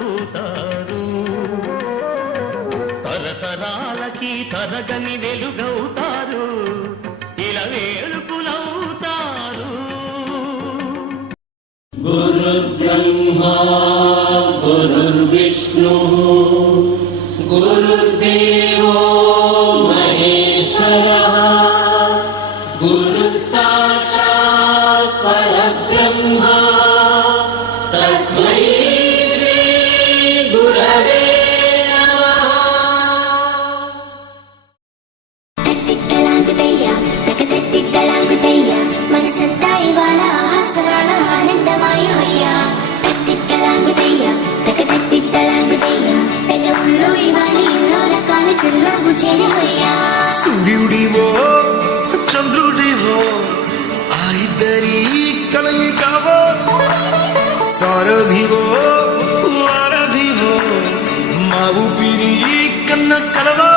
అవుతారు, తరతరాలకి తరగని వెలుగవుతారు, ఇలా వేడుకులవుతారు. గురుర్బ్రహ్మా గురుర్విష్ణు గురుర్దేవో మహేశ్వరః, గురుః సాక్షాత్ పరబ్రహ్మ తస్మై శ్రీ గురవే నమః. తత్తిత్తలాంగుతయ్యా తకతత్తిత్తలాంగుతయ్యా మనసంతా ఇవాళ స్వరాల ఆనందమాయమయ్యా. తత్తిత్తలాంగుతయ్యా తకతత్తిత్తలాంగుతయ్యా పెదవుల్లో ఇవాళ ఎన్నో రకాల చిరునవ్వు చేరిపోయా. సూర్యుడివో చంద్రుడివో ఆ ఇద్దరి కలయికవో, సారథివో వారధివో మా ఊపిరి కన్న కలవో,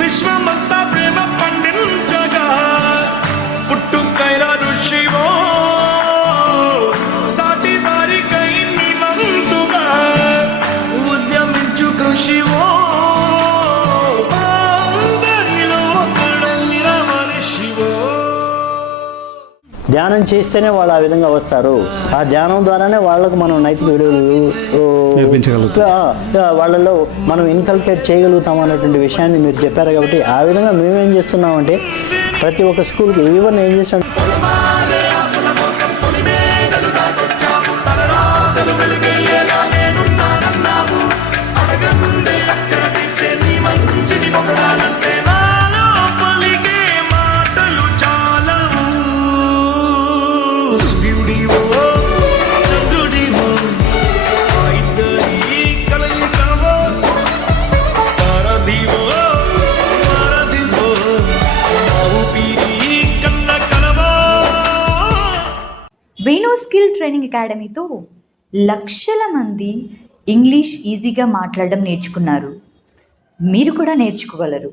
విశ్వమంతా ప్రేమ పండించగా పుట్టుకైల ఋషివో, సాటి వారికై నిమంతుగా ఉద్యమించు కృషివో, ధ్యానం చేస్తేనే వాళ్ళు ఆ విధంగా వస్తారు. ఆ ధ్యానం ద్వారానే వాళ్ళకు మనం నైతిక విలువలు వాళ్ళలో మనం ఇన్కల్కేట్ చేయగలుగుతాం అన్నటువంటి విషయాన్ని మీరు చెప్పారు. కాబట్టి ఆ విధంగా మేమేం చేస్తున్నామంటే ప్రతి ఒక్క స్కూల్కి ఈవెన్ ఏం చేస్తాం, వేణు స్కిల్ ట్రైనింగ్ అకాడమీతో లక్షల మంది ఇంగ్లీష్ ఈజీగా మాట్లాడడం నేర్చుకున్నారు. మీరు కూడా నేర్చుకోగలరు.